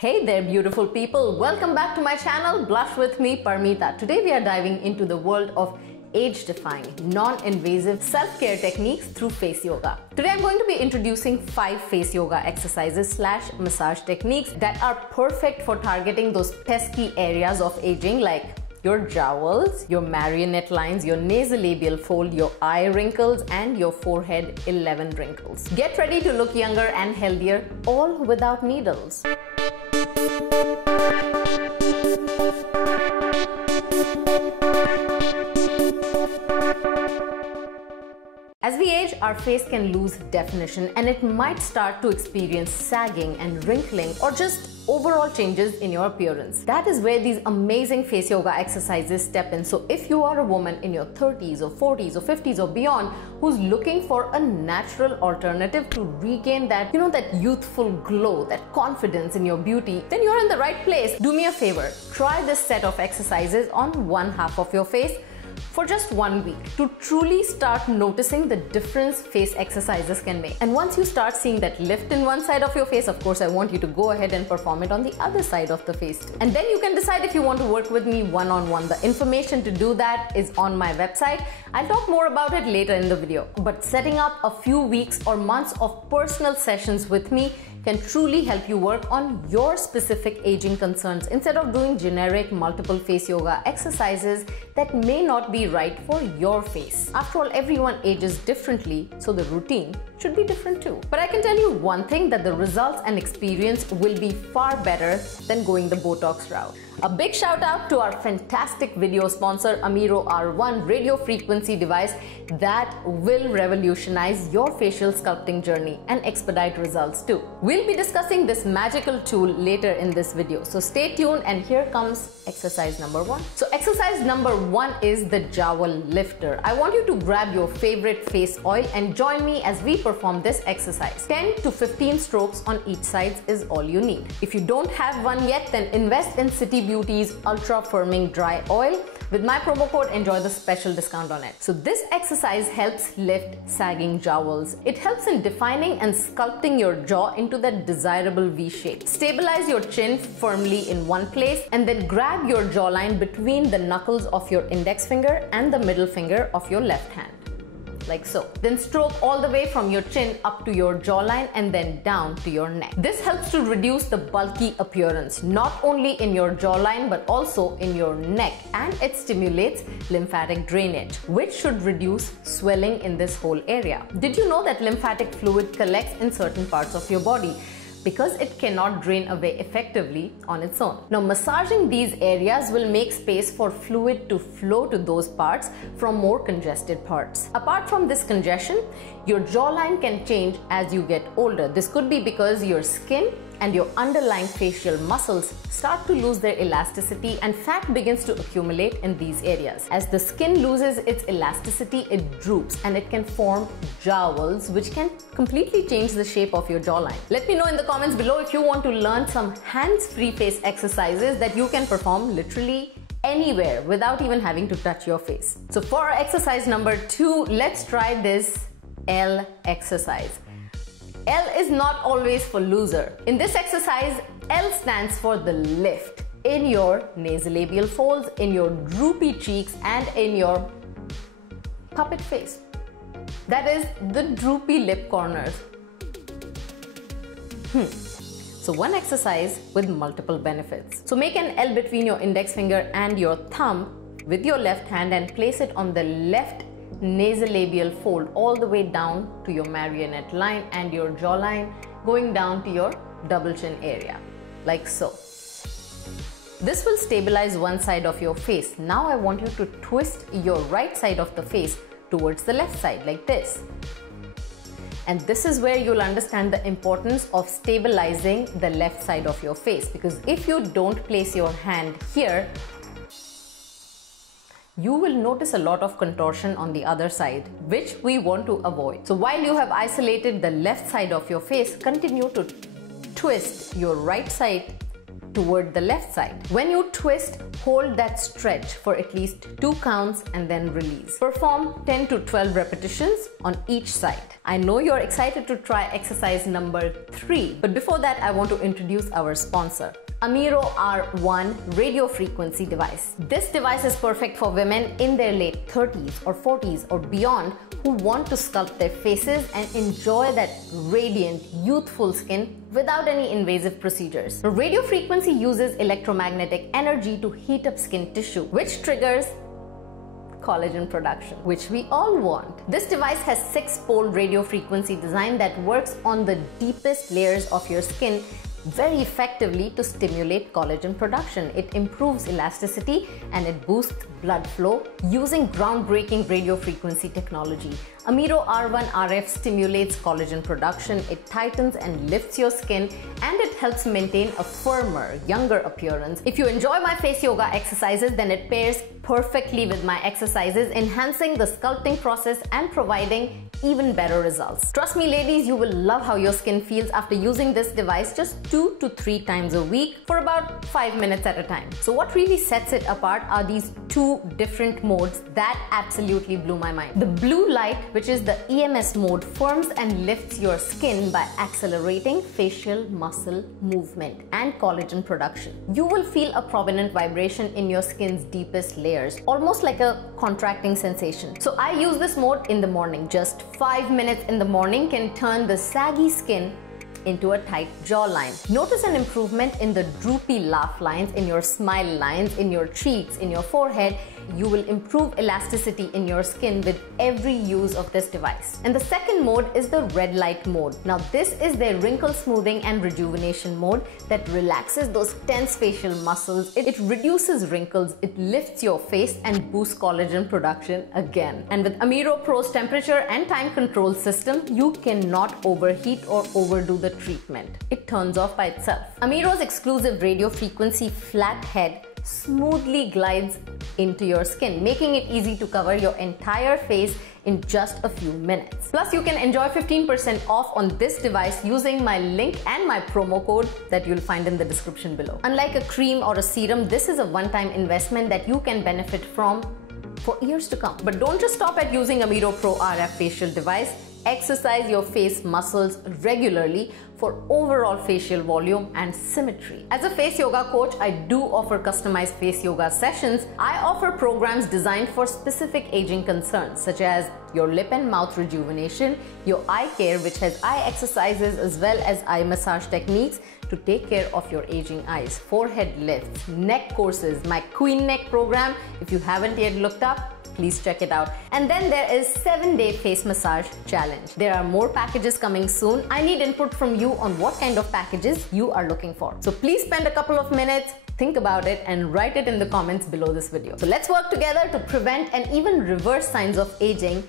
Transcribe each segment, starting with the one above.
Hey there beautiful people, welcome back to my channel Blush with me Parmita. Today we are diving into the world of age-defying, non-invasive self-care techniques through face yoga. Today I'm going to be introducing 5 face yoga exercises / massage techniques that are perfect for targeting those pesky areas of aging like your jowls, your marionette lines, your nasolabial fold, your eye wrinkles and your forehead 11 wrinkles. Get ready to look younger and healthier, all without needles. As we age, our face can lose definition and it might start to experience sagging and wrinkling or just overall changes in your appearance. That is where these amazing face yoga exercises step in. So if you are a woman in your 30s or 40s or 50s or beyond who's looking for a natural alternative to regain that, that youthful glow, that confidence in your beauty, then you're in the right place. Do me a favor, try this set of exercises on one half of your face for just 1 week to truly start noticing the difference face exercises can make. And once you start seeing that lift in one side of your face, of course I want you to go ahead and perform it on the other side of the face too. And then you can decide if you want to work with me one-on-one. The information to do that is on my website. I'll talk more about it later in the video. But setting up a few weeks or months of personal sessions with me can truly help you work on your specific aging concerns instead of doing generic multiple face yoga exercises that may not be right for your face. After all, everyone ages differently, so the routine should be different too. But I can tell you one thing, that the results and experience will be far better than going the Botox route. A big shout out to our fantastic video sponsor Amiro R1 radio frequency device that will revolutionize your facial sculpting journey and expedite results too. We'll be discussing this magical tool later in this video, so stay tuned and here comes exercise number 1. So exercise number 1 is the jowl lifter. I want you to grab your favorite face oil and join me as we perform this exercise. 10 to 15 strokes on each side is all you need. If you don't have one yet, then invest in City Beauty's Ultra Firming Dry Oil. With my promo code, enjoy the special discount on it. So this exercise helps lift sagging jowls. It helps in defining and sculpting your jaw into that desirable V shape. Stabilize your chin firmly in one place and then grab your jawline between the knuckles of your index finger and the middle finger of your left hand. Like so. Then stroke all the way from your chin up to your jawline and then down to your neck. This helps to reduce the bulky appearance, not only in your jawline but also in your neck, and it stimulates lymphatic drainage, which should reduce swelling in this whole area. Did you know that lymphatic fluid collects in certain parts of your body because it cannot drain away effectively on its own? Now, massaging these areas will make space for fluid to flow to those parts from more congested parts. Apart from this congestion, your jawline can change as you get older. This could be because your skin and your underlying facial muscles start to lose their elasticity and fat begins to accumulate in these areas. As the skin loses its elasticity, it droops and it can form jowls, which can completely change the shape of your jawline. Let me know in the comments below if you want to learn some hands-free face exercises that you can perform literally anywhere without even having to touch your face. So for exercise number 2, let's try this L exercise. L is not always for loser. In this exercise, L stands for the lift in your nasolabial folds, in your droopy cheeks and in your puppet face. That is the droopy lip corners. So one exercise with multiple benefits. So make an L between your index finger and your thumb with your left hand and place it on the left nasolabial fold all the way down to your marionette line and your jawline, going down to your double chin area, like so. This will stabilize one side of your face. Now I want you to twist your right side of the face towards the left side, like this. And this is where you'll understand the importance of stabilizing the left side of your face, because if you don't place your hand here, you will notice a lot of contortion on the other side, which we want to avoid. So while you have isolated the left side of your face, continue to twist your right side toward the left side. When you twist, hold that stretch for at least 2 counts and then release. Perform 10 to 12 repetitions on each side. I know you're excited to try exercise number 3, but before that I want to introduce our sponsor, Amiro R1 radio frequency device. This device is perfect for women in their late 30s or 40s or beyond who want to sculpt their faces and enjoy that radiant, youthful skin without any invasive procedures. The radio frequency uses electromagnetic energy to heat up skin tissue, which triggers collagen production, which we all want. This device has 6-pole radio frequency design that works on the deepest layers of your skin very effectively to stimulate collagen production. It improves elasticity and it boosts blood flow using groundbreaking radio frequency technology. Amiro R1 RF stimulates collagen production, it tightens and lifts your skin, and it helps maintain a firmer, younger appearance. If you enjoy my face yoga exercises, then it pairs perfectly with my exercises, enhancing the sculpting process and providing even better results. Trust me ladies, you will love how your skin feels after using this device just 2 to 3 times a week for about 5 minutes at a time. So what really sets it apart are these 2 different modes that absolutely blew my mind. The blue light, which is the EMS mode, firms and lifts your skin by accelerating facial muscle movement and collagen production. You will feel a prominent vibration in your skin's deepest layers, almost like a contracting sensation. So I use this mode in the morning. Just 5 minutes in the morning can turn the saggy skin into a tight jawline. Notice an improvement in the droopy laugh lines, in your smile lines, in your cheeks, in your forehead. You will improve elasticity in your skin with every use of this device. And the second mode is the red light mode. Now this is their wrinkle smoothing and rejuvenation mode that relaxes those tense facial muscles. It reduces wrinkles, it lifts your face and boosts collagen production again. And with Amiro Pro's temperature and time control system, you cannot overheat or overdo the treatment. It turns off by itself. Amiro's exclusive radio frequency flat head smoothly glides into your skin, making it easy to cover your entire face in just a few minutes. Plus, you can enjoy 15% off on this device using my link and my promo code that you'll find in the description below. Unlike a cream or a serum, this is a one-time investment that you can benefit from for years to come. But don't just stop at using Amiro Pro RF facial device. Exercise your face muscles regularly for overall facial volume and symmetry. As a face yoga coach, I do offer customized face yoga sessions. I offer programs designed for specific aging concerns such as your lip and mouth rejuvenation, your eye care, which has eye exercises as well as eye massage techniques to take care of your aging eyes, forehead lifts, neck courses, my Queen Neck program. If you haven't yet looked up, please check it out. And then there is 7-day face massage challenge. There are more packages coming soon. I need input from you on what kind of packages you are looking for. So please spend a couple of minutes, think about it, and write it in the comments below this video. So let's work together to prevent and even reverse signs of aging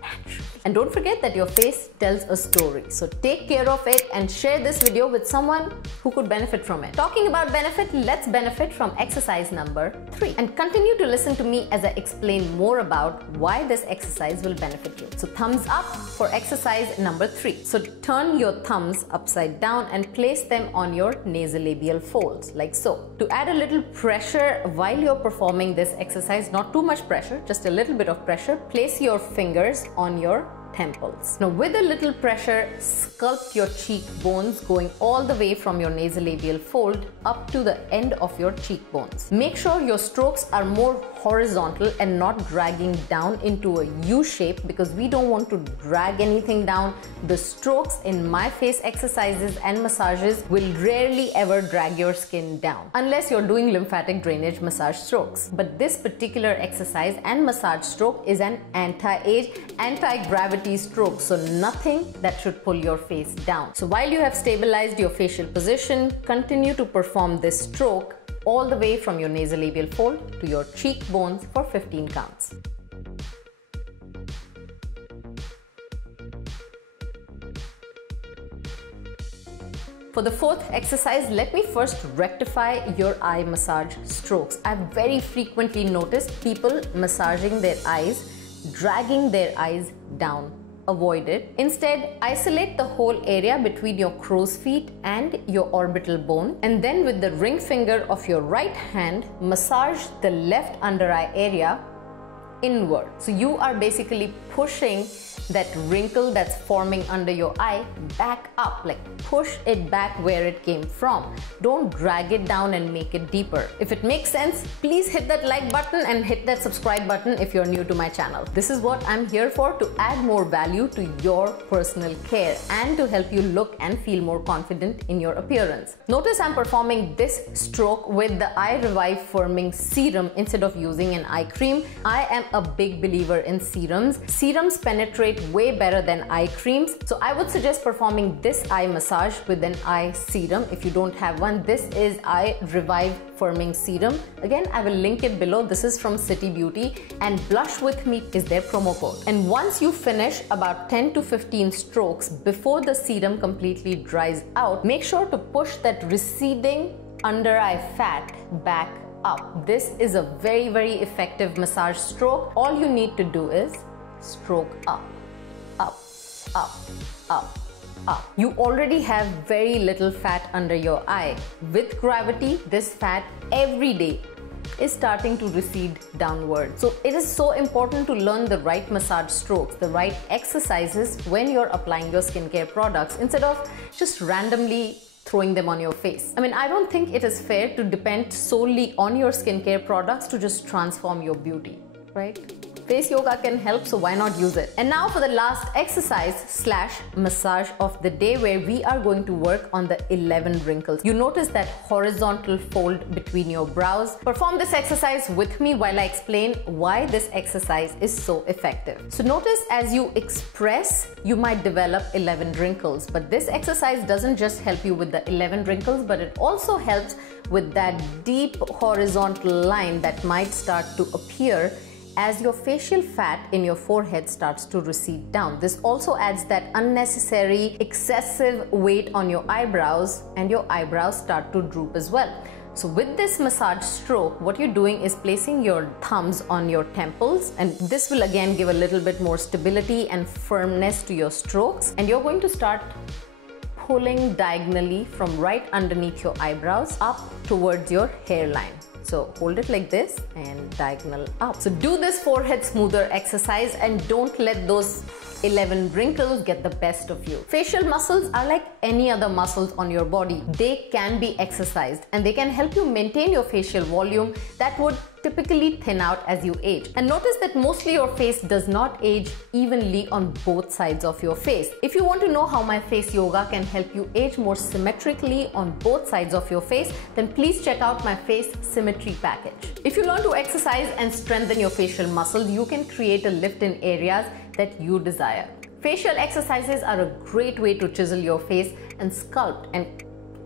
naturally. And don't forget that your face tells a story. So take care of it and share this video with someone who could benefit from it. Talking about benefit, let's benefit from exercise number 3. And continue to listen to me as I explain more about why this exercise will benefit you. So thumbs up for exercise number 3. So turn your thumbs upside down and place them on your nasolabial folds, like so. To add a little pressure while you're performing this exercise, not too much pressure, just a little bit of pressure, place your fingers on your temples. Now with a little pressure, sculpt your cheekbones going all the way from your nasolabial fold up to the end of your cheekbones. Make sure your strokes are more horizontal and not dragging down into a U shape, because we don't want to drag anything down. The strokes in my face exercises and massages will rarely ever drag your skin down unless you're doing lymphatic drainage massage strokes. But this particular exercise and massage stroke is an anti-age, anti-gravity stroke, so nothing that should pull your face down. So while you have stabilized your facial position, continue to perform this stroke all the way from your nasolabial fold to your cheekbones for 15 counts. For the 4th exercise, let me first rectify your eye massage strokes. I've very frequently noticed people massaging their eyes, dragging their eyes down avoid it. Instead, isolate the whole area between your crow's feet and your orbital bone, and then with the ring finger of your right hand, massage the left under eye area inward. So you are basically pushing that wrinkle that's forming under your eye back up, like push it back where it came from. Don't drag it down and make it deeper. If it makes sense, please hit that like button and hit that subscribe button if you're new to my channel. This is what I'm here for, to add more value to your personal care and to help you look and feel more confident in your appearance. Notice I'm performing this stroke with the Eye Revive Firming Serum instead of using an eye cream. I am a big believer in serums. Serums penetrate way better than eye creams, so I would suggest performing this eye massage with an eye serum. If you don't have one, this is Eye Revive Firming Serum. Again, I will link it below. This is from City Beauty, and Blush With Me is their promo code. And once you finish about 10 to 15 strokes before the serum completely dries out, make sure to push that receding under eye fat back up. This is a very, very effective massage stroke. All you need to do is stroke up, up, up, up, up. You already have very little fat under your eye. With gravity, this fat every day is starting to recede downward. So it is so important to learn the right massage strokes, the right exercises when you're applying your skincare products, instead of just randomly throwing them on your face. I mean, I don't think it is fair to depend solely on your skincare products to just transform your beauty, right? Face yoga can help, so why not use it? And now for the last exercise slash massage of the day, where we are going to work on the 11 wrinkles. You notice that horizontal fold between your brows. Perform this exercise with me while I explain why this exercise is so effective. So notice as you express, you might develop 11 wrinkles, but this exercise doesn't just help you with the 11 wrinkles, but it also helps with that deep horizontal line that might start to appear as your facial fat in your forehead starts to recede down. This also adds that unnecessary, excessive weight on your eyebrows, and your eyebrows start to droop as well. So with this massage stroke, what you're doing is placing your thumbs on your temples, and this will again give a little bit more stability and firmness to your strokes. And you're going to start pulling diagonally from right underneath your eyebrows up towards your hairline. So hold it like this and diagonal up. So do this forehead smoother exercise and don't let those 11 wrinkles get the best of you. Facial muscles are like any other muscles on your body. They can be exercised and they can help you maintain your facial volume that would typically thin out as you age. And notice that mostly your face does not age evenly on both sides of your face. If you want to know how my face yoga can help you age more symmetrically on both sides of your face, then please check out my face symmetry package. If you learn to exercise and strengthen your facial muscles, you can create a lift in areas that you desire. Facial exercises are a great way to chisel your face and sculpt and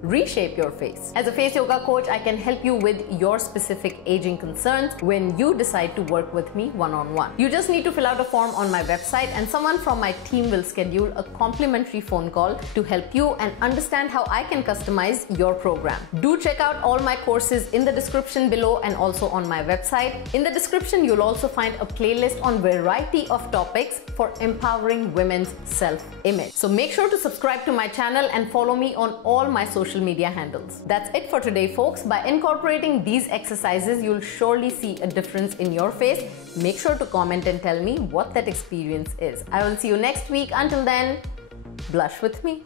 reshape your face. As a face yoga coach, I can help you with your specific aging concerns when you decide to work with me one-on-one. You just need to fill out a form on my website and someone from my team will schedule a complimentary phone call to help you and understand how I can customize your program. Do check out all my courses in the description below and also on my website. In the description, you'll also find a playlist on variety of topics for empowering women's self-image. So make sure to subscribe to my channel and follow me on all my social media handles. That's it for today, folks. By incorporating these exercises, you'll surely see a difference in your face. Make sure to comment and tell me what that experience is. I will see you next week. Until then, blush with me.